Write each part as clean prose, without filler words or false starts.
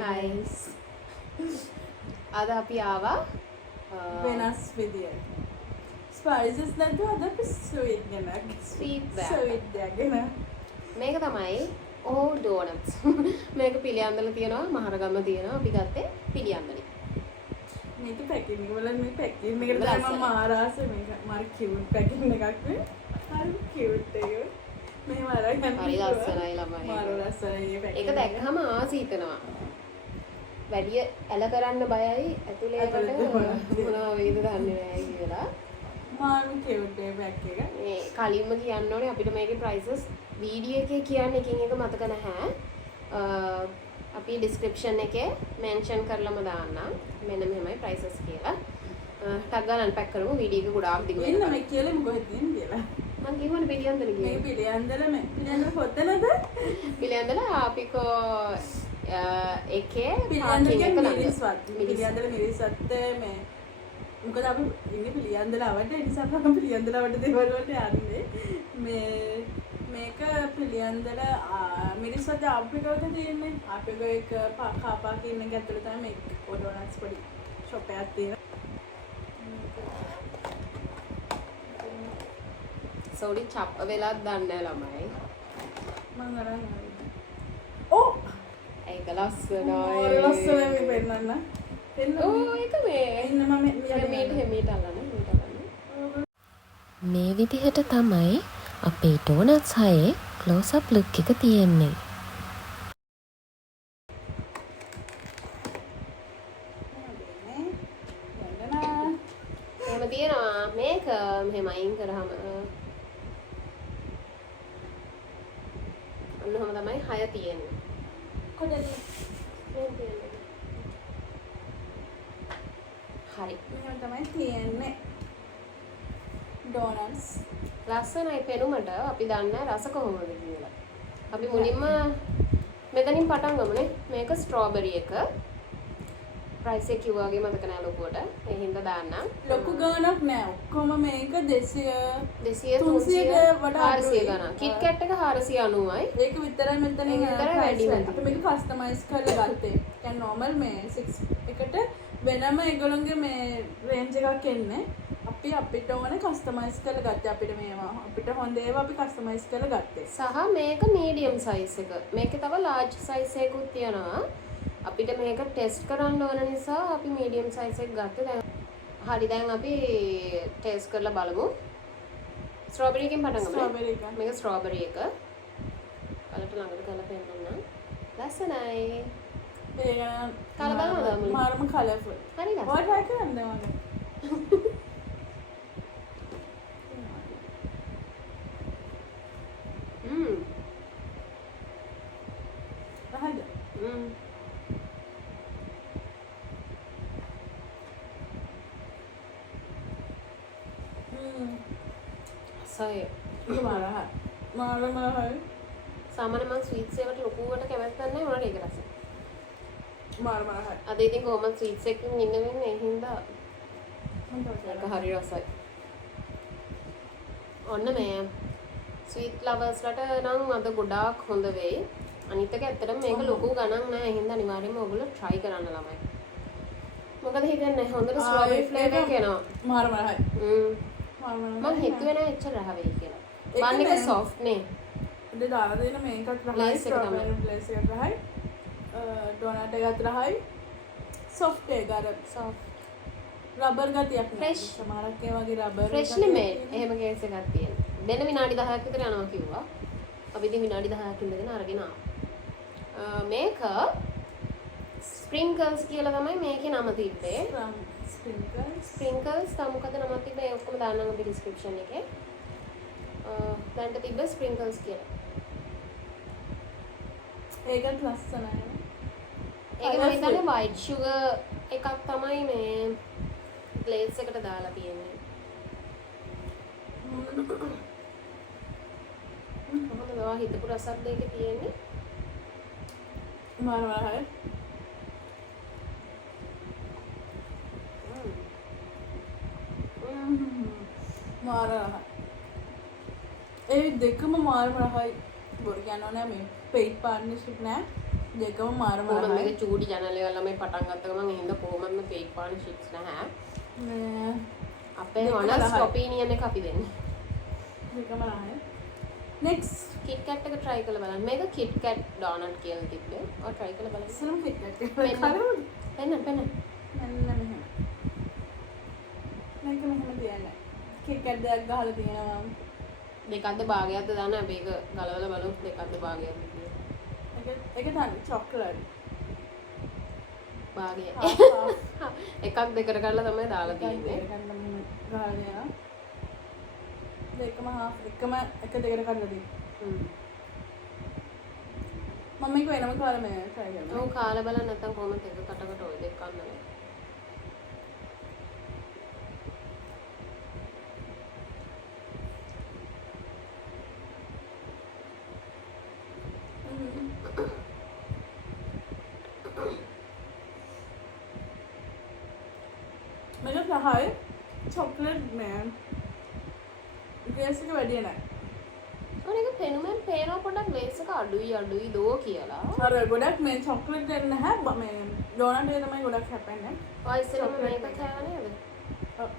guys. අද අපි ආවා වෙනස් විදියට. ස්පයිසස් නැතුව අද අපි ස්වීට් ගැන. ස්වීට් ගැන. මේක තමයි ඩෝනට්ස්. මේක පිළියන්දල තියෙනවා, මහරගම තියෙනවා. අපි ගත්තේ පිළියන්දලේ. මේක පැකින් වල මේ පැකින් එකට තමයි මම ආරාස මේක මාර කියුට් පැකින් එකක් නේ. හරි කියුට් එක. මේ වරක් ගන්න. හරි ලස්සනයි ළමයි. මාර ලස්සනයි මේ පැකින්. ඒක දැක්කම ආසි හිතෙනවා. වැඩි ඇල කරන්න බයයි ඇතුලේ කොට මොනවා වේද දන්නේ නැහැ කියලා. මාර කියුට් එක පැක් එක. මේ කලින්ම කියන්න ඕනේ අපිට මේකේ ප්‍රයිසස් වීඩියෝ එකේ කියන්නේ එකින් එක මතක නැහැ. අපි ඩිස්ක්‍රිප්ෂන් එකේ මෙන්ෂන් කරලම දාන්නම්. මෙන්න මෙහෙමයි ප්‍රයිසස් කියලා. ටග් ගන්න අන්පැක් කරමු වීඩියෝ එක ගොඩාක් දිග වෙනවා. මෙන්න මේ කියලා මොකද තියෙන්නේ කියලා. මම කියවනේ පිළියන්දල මේ කියන්නේ. පිළියන්දල හොතනද? පිළියන්දල අපිකෝ එකේ පිළියන්දල මිරිස්වත් මේ මොකද අපි ඉන්නේ පිළියන්දලවට ඒ නිසා තමයි පිළියන්දලවට දේවල් වලට යන්නේ. මේක පිළියන්දල මිරිස්වත් ආප්‍රිකාවක තියෙන්නේ. ආප්‍රිකාව එක කාපා කියන එක ඇතුළේ තමයි මේ ඩෝනට්ස් පොඩි ෂොප් එකක් තියෙනවා. සෝඩි චප්ප වෙලාත් දන්නේ ළමයි. මම අරන් ඕ ඒක ලස්සනයි. ලස්සනයි මේ පෙන්නන්න. ඒක මේ එන්න මම මෙහෙමීට අල්ලන්න. මේ විදිහට තමයි අපේ ඩෝනට්ස් හයේ ක්ලෝස් අප් ලුක් එක තියෙන්නේ. එහෙම තියෙනවා මේක මෙහෙම අයින් කරාම අන්නහම තමයි 6 තියෙන්නේ. කොටද මේ තියෙන්නේ. හරි. මෙහෙම තමයි තියෙන්නේ. ඩෝනට්ස් ලස්සනයි පෙනුමට අපි දන්නේ රස කොහොමද කියලා. අපි මුලින්ම මෙතනින් පටන් ගමුනේ. මේක ස්ට්‍රෝබෙරි එක. ප්‍රයිස් එක කිව්වාගේ මතක නැහැ ලොකුවට. ඒ හින්දා දාන්නම්. ලොකු ගාණක් නෑ. ඔක්කොම මේක 200 300 වඩා 400 ගණන්. කිට් කැට් එක 490යි. ඒක විතරයි මෙතන ඒක විතරයි වැඩි නැති. අපි මේක කස්ටමයිස් කරලා ගත්තේ. يعني normal මේ 6 එකට වෙනම ඒගොල්ලෝගේ මේ රේන්ජ් එකක් එන්නේ. අපි අපිට ඕනේ කස්ටමයිස් කරලා ගත්තේ. අපිට මේවා අපිට හොඳ ඒවා අපි කස්ටමයිස් කරලා ගත්තේ. සහ මේක මීඩියම් සයිස් එක. මේකේ තව ලාර්ජ් සයිස් එකකුත් තියෙනවා. අපිට මේක ටෙස්ට් කරන්න ඕන නිසා අපි මීඩියම් සයිස් එක ගත්තේ. දැන් හරි දැන් අපි ටෙස්ට් කරලා බලමු. ස්ට්‍රෝබෙරි එකෙන් පටන් ගමු. ස්ට්‍රෝබෙරි එක. මේක ස්ට්‍රෝබෙරි එක. කලට ළඟට ගලා පෙන්නන්න. ලස්සනයි. ඒක කල බලනවද මුලින්? මාරම කලර්ෆුල්. හරි ලස්සනයි. ඔය try කරන්න ඕනේ. රහද? සයි. මාරම හරි. සාමාන්‍යයෙන් මම ස්වීට්ස් ඒවට ලොකුවට කැමති නැහැ මොනවාට ඒක රස. මාරම හරි. අද ඉතින් කොහොමද ස්වීට්ස් එකකින් ඉන්න වෙන්නේ ඒ හින්දා ඒක හරි රසයි. ඔන්න මේ ස්වීට් ලවර්ස්ලට නම් අද ගොඩාක් හොඳ වෙයි. අනිත් එක ඇත්තටම මේක ලොකු ගණන් නෑ. ඒ හින්දා අනිවාර්යයෙන්ම ඔයගොල්ලෝ try කරන්න ළමයි. මොකද හිතන්නේ හොඳට ස්ට්‍රෝබෙරි ෆ්ලේවර් එක එනවා. මාරම හරි. මම හිතුවේ නෑ එච්චර රහ වෙයි කියලා. බන් එක soft නේ. ඉතින් දාලා දෙන මේකත් රහයි Lace එක ස්ට්‍රෝබෙරි ප්ලේස් එකත් රහයි. ඩෝනට් එකත් රහයි. සොෆ්ට් එක අර soft රබර් ගතියක් නෑ. Fresh. සමහරක් ඒ වගේ රබර් freshly made එහෙම කේස් එකක් තියෙනවා. දෙන විනාඩි 10ක් විතර යනවා කිව්වා. අපි ඉතින් විනාඩි 10ක් ඉඳගෙන අරගෙන ආවා. මේක ස්ප්‍රින්කල්ස් කියලා තමයි මේකේ නම තිබ්බේ. ස්ප්‍රින්කල්ස් තව මොකද නමක් තිබ්බේ ඒ ඔක්කොම දාන්නම් අපි ඩිස්ක්‍රිප්ෂන් එකේ. දැන්ට තිබ්බ ස්ප්‍රින්කල්ස් කියලා. ඒකත් ලස්සනයි. ඒක මම හිතන්නේ white sugar එකක් තමයි මේ ග්ලේස් එකට දාලා තියෙන්නේ. කොහොමද ඔයා හිතපු රසක් දෙකේ තියෙන්නේ? මාරම හරි. මාරම ඒ දෙකම මාරම රහයි. බොරු කියනවා නෑ මේ පෙයිඩ් පාර්ට්නර්ෂිප් නෑ. දෙකම මාර කොහොමද මාරයි. මේක චූටි channel එක ළමයි පටන් ගත්ත ගමන් එහෙනම් කොහොමද fake partnerships නැහැ. මේ අපේ දෙකම honest ලහයි. opinion එක අපි දෙන්නේ. දෙකම නැහැ. next KitKat එක try කරලා බලන්න. මේක KitKat donut කියලා තිබ්බේ. ඔය try කරලා බලන්න. ඉස්සරම KitKat එක පෙන්න. කරමු. පෙන්න. මෙන්න මෙහෙම. මේක මෙහෙම තියන්නේ. KitKat දෙයක් ගහලා තියෙනවා. දෙකක්ද භාගයක්ද දන්නේ අපි ඒක ගලවලා බලමු දෙකක්ද භාගයක්ද කියලා. ඒක තමයි චොක්ලට්. භාගය. ආ. එකක් දෙකට කරලා තමයි දාලා තියෙන්නේ. දෙකම half එකම එක දෙකට කරලා තියෙනවා. හ්ම්. මම මේක වෙනම කාලෙ මේ try කරනවා. ඔව් කාලා බලන්න නැත්නම් කොහොමද එක කටකට ඔය දෙක කන්න බෑ. මේක සහාය චොක්ලට් මේ ග්‍රේස් එක වැඩි නැහැ. අනේක පෙනුමෙන් පේනවා පොඩ්ඩක් ලේස් එක අඩුයි දෝ කියලා. අර ගොඩක් මේ චොක්ලට් දෙන්න නැහැ මේ ඩෝනට් එක තමයි ගොඩක් හැපෙන්නේ. ඔය ඉස්සෙල්ලාම මේක කෑව නේද? ඔව්.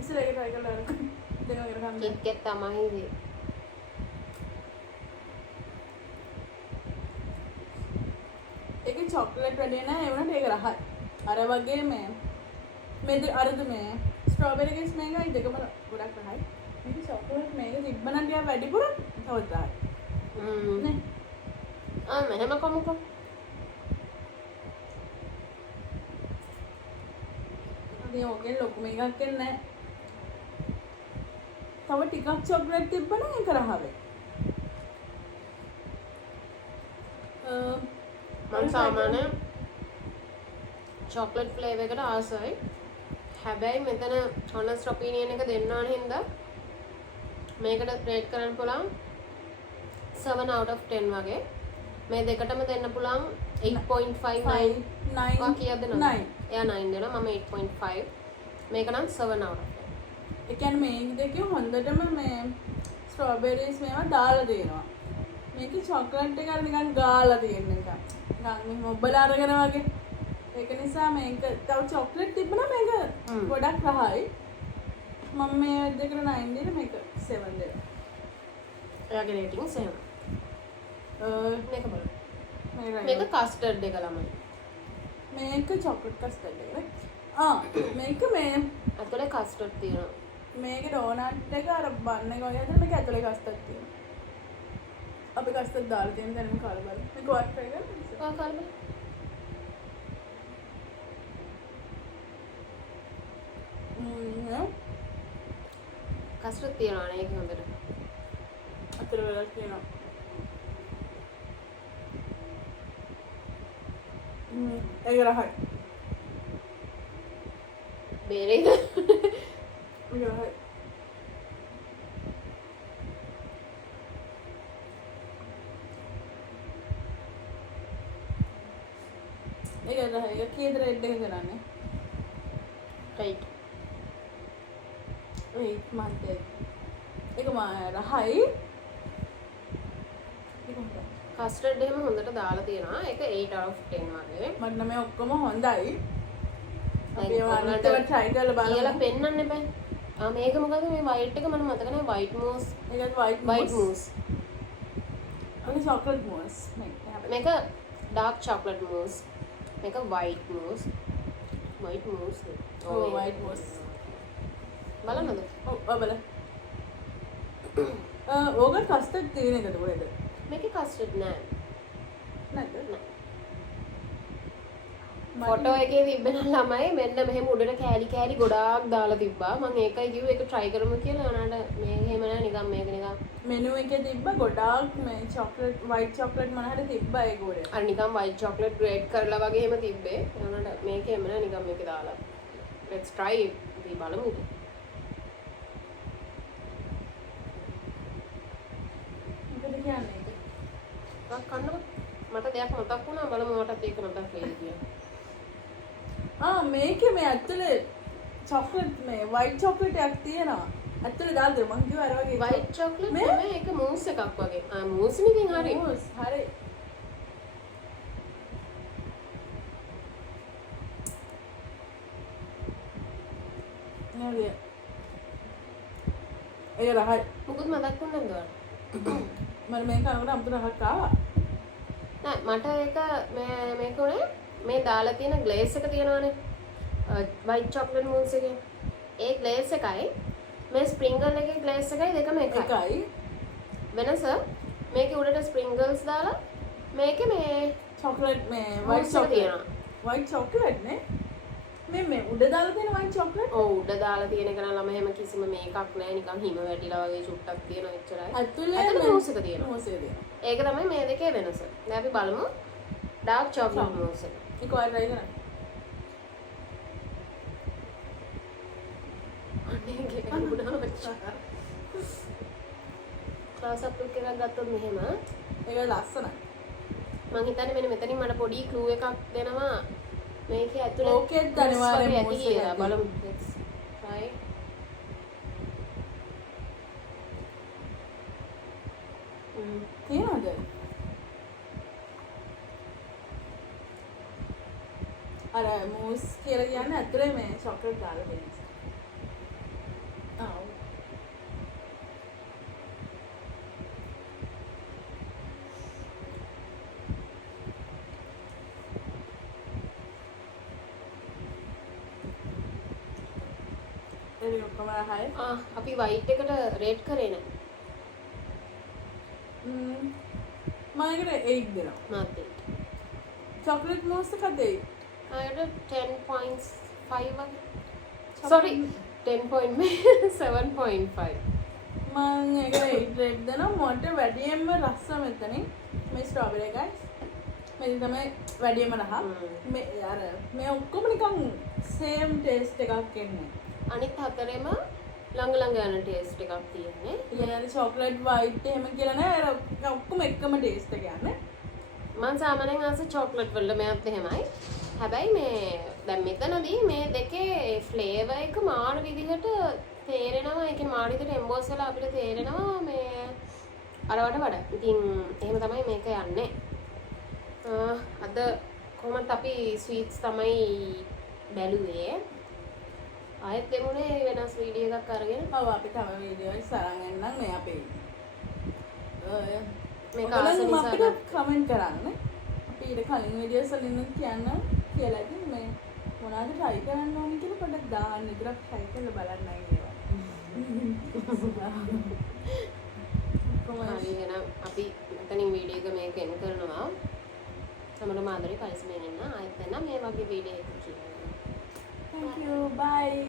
ඉස්සෙල්ලා ඒක try කරලා දෙනවා කියලා ගන්න. KitKat තමයි ඉතින්. ඒකේ චොක්ලට් වැඩි නැහැ ඒ වුණාට ඒක රහයි. අර වගේ මේ අරද මේ ස්ට්‍රෝබෙරි කිස් මේකයි දෙකම ගොඩක් රහයි. මේක චොක්ලට් මේක තිබ්බනම් ටිකක් වැඩිපුර තවත් රහයි. නේ. මෙහෙම කමුකෝ. ඉතින් ඕකෙන් ලොකු මේකක් නැහැ. තව ටිකක් චොක්ලට් තිබ්බනම් ඒක රහයි. මම සාමාන්‍ය චොක්ලට් ෆ්ලේවර් එකට ආසයි. හැබැයි මෙතන honest opinion එක දෙන්න ඕන හින්දා මේකට රේට් කරන්න පුළුවන් 7 out of 10 වගේ. මේ දෙකටම දෙන්න පුළුවන් 8.5 9. 9 ඔයා කීයද නේද? 9. එයා 9 දෙනවා මම 8.5. මේක නම් 7 out of 10. ඒ කියන්නේ මේ දෙකේ හොඳටම මේ ස්ට්‍රෝබෙරිස් මේවා දාලා දෙනවා. මේකේ චොක්ලට් එක අර නිකන් ගාලා තියෙන එක. නිකන් මෙහෙම ඔබලා අරගෙන වගේ. ඒක නිසා මේක තව චොක්ලට් තිබ්බනම් මේක ගොඩක් රහයි. මම මේ දෙකට 9 දෙන මේක 7 දෙනවා. එයාගේ රේටින් 7. මේක බලන්න. මේක මේක කස්ටර්ඩ් එක ළමයි. මේක චොක්ලට් කස්ටර්ඩ් එක. මේක මේ අතලේ කස්ටර්ඩ් තියෙනවා. මේක ඩෝනට් එක අර බන් එක වගේ හදන මේක ඇතුලේ කස්ටර්ඩ් තියෙනවා. අපි කස්ටර්ඩ් දාලා තියෙන දැනම කාලා බලමු. මේක වත් try කරමු. ඔයා කාලා බලන්න. කස්ටර්ඩ් තියෙනවා නේ ඒක හොඳට. අතර වෙලක් තියෙනවා. ඒක රහයි. බේරෙයිද? ඒක රහයි. ඒක රහයි. ඒක කීයද රෙඩ් එක කරන්නේ? රයිට්. ඒ මන්තේ. ඒක රහයි. ඒක හොඳයි. කස්ටර්ඩ් එහෙම හොඳට දාලා තියෙනවා. ඒක 8 out of 10 වගේ. මට නම් මේ ඔක්කොම හොඳයි. අපි ඒවා ඔයාලට අනිත් try කරලා කියලා බලමු. පෙන්වන්න එපා. මේක මොකද මේ white එක මම මතක නැහැ white mousse. ඒකත් white mousse. අනේ chocolate mousse. මේක dark chocolate mousse. මේක white mousse. white mousse. ඔව් white mousse. බලන්නද? ඔව් බලන්න. ඕක කස්ටර්ඩ් තියෙන එකද කොහෙද? මේකේ කස්ටර්ඩ් නෑ. නැද්ද? ෆොටෝ එකේ තිබෙන ළමයි මෙන්න මෙහෙම උඩට කෑලි කෑලි ගොඩාක් දාලා තිබ්බා. මම ඒකයි කිව්වේ ඒක try කරමු කියලා. ඔයාලට මේ එහෙම නෑ නිකන් මේක නිකන් මෙනු එකේ තිබ්බ ගොඩාක් මේ chocolate white chocolate මොන හරි තිබ්බා ඒක උඩ. අර නිකන් white chocolate grate කරලා වගේ එහෙම තිබ්බේ. ඔයාලට මේක එහෙම නෑ නිකන් මේක දාලා. let's try it. අපි බලමු ඉතින්. මොකද කියන්නේ? කන්නකො මට දෙයක් මතක් වුණා බලමු මටත් ඒක මතක් වෙයි කියලා. මේකේ මේ ඇතුලේ chocolate මේ white chocolate එකක් තියෙනවා. ඇතුලේ දාලා දෙමු. මං කිව්වා අර වගේ white chocolate මේ? නෙමෙයි ඒක mousse එකක් වගේ. mousse නේ ඉතින් හරි. mousse හරි. මගේ ඒක රහයි. මුකුත් මතක් වුණේ නැද්ද ඔයාලට? මම මේ කනකොට අමුතු රහක් ආවා. නෑ මට ඒක මේක උනේ මේ දාලා තියෙන ග්ලේස් එක තියෙනවනේ වයිට් චොක්ලට් මූස් එකේ ඒ ග්ලේස් එකයි මේ ස්ප්‍රින්ගල් එකේ ග්ලේස් එකයි දෙකම එකයි. වෙනස මේකේ උඩට ස්ප්‍රින්ගල්ස් දාලා මේකේ මේ චොක්ලට් මේ වයිට් වයිට් චොක්ලට් තියෙනවා. වයිට් චොක්ලට් නේ මේ උඩ දාලා තියෙන වයිට් චොක්ලට් ඔව් උඩ දාලා තියෙන එක නම් ළම එහෙම කිසිම මේකක් නෑ නිකන් හිම වැටිලා වගේ චුට්ටක් තියෙනවා එච්චරයි. ඇතුලේ මූස් එක තියෙනවා. මූස් එක තියෙනවා. ඒක තමයි මේ දෙකේ වෙනස. දැන් අපි බලමු ඩාර්ක් චොක්ලට් මූස් එක. ඒක ඔයාලා try කරන්න. අනේ ගෙවුණා. ක්ලාස් අප් එකක් ගත්තොත් මෙහෙම ඒක ලස්සනයි. මං හිතන්නේ මෙන්න මෙතනින් මට පොඩි ක්ලූ එකක් දෙනවා මේකේ ඇතුලේ ඕකෙත් අනිවාර්යෙන් ඇති මූස් එකක් කියලා. තියෙනවා. බලමු let's try තියනවද? අර මූස් කියලා කියන්නේ ඇතුලේ මේ චොක්ලට් දාලා තියෙන නිසා. ඔව්. ඒක ඔක්කොම රහයි. අපි වයිට් එකට රේට් කරේ නෑ. මම ඒකට 8 දෙනවා. මාත් චොක්ලට් මූස් එකත් 8. ආයට 10.5 වගේ. sorry 10.7.5. මම ඒකට 8 රේට් දෙනවා. මට වැඩියෙන්ම රස මෙතනින් මේ ස්ට්‍රොබෙරි එකයි. මේක තමයි වැඩියෙන්ම රහ. මේ අර මේ ඔක්කොම නිකන් සේම් ටේස්ට් එකක් එන්නේ. අනිත් හතරෙම ළඟ ළඟ යන ටේස්ට් එකක් තියෙන්නේ. ඒ කියන්නේ චොක්ලට් වයිට් එහෙම කියලා නෑ. අර ඔක්කොම එකම ටේස්ට් එක යන්නේ. මම සාමාන්‍යයෙන් ආස චොක්ලට් වලට මෙයත් එහෙමයි. හැබැයි මේ දැන් මෙතනදී මේ දෙකේ ෆ්ලේවර් එක මාන විදිහට තේරෙනවා. ඒකේ මාන විදිහට එම්බෝස් වෙලා අපිට තේරෙනවා මේ අරවට වඩා. ඉතින් එහෙම තමයි මේක යන්නේ. අද කොහොමත් අපි ස්වීට්ස් තමයි බැලුවේ. ආයෙත් දෙමුනේ වෙනස් වීඩියෝ එකක් අරගෙන. ඔව් අපි තව වීඩියෝ එකක් සරන් එන්නම් මේ අපේ. මේක ආස නිසා අපිට කමෙන්ට් කරන්න. අපි ඊට කලින් වීඩියෝස් වලින් කියන්න කියලා ඉතින් මේ මොනවද try කරන්න ඕනේ කියලා පොඩ්ඩක් දාන්න විතරක් try කරලා බලන්නයි ඒවා. හරි එහෙනම් අපි මෙතනින් වීඩියෝ එක මේක එන්න කරනවා. සමහරවල් මාදරේ පරිස්සමෙන් ඉන්න. ආයෙත් එන්න මේ වගේ වීඩියෝ එකක් කියන්න. Thank you. Bye.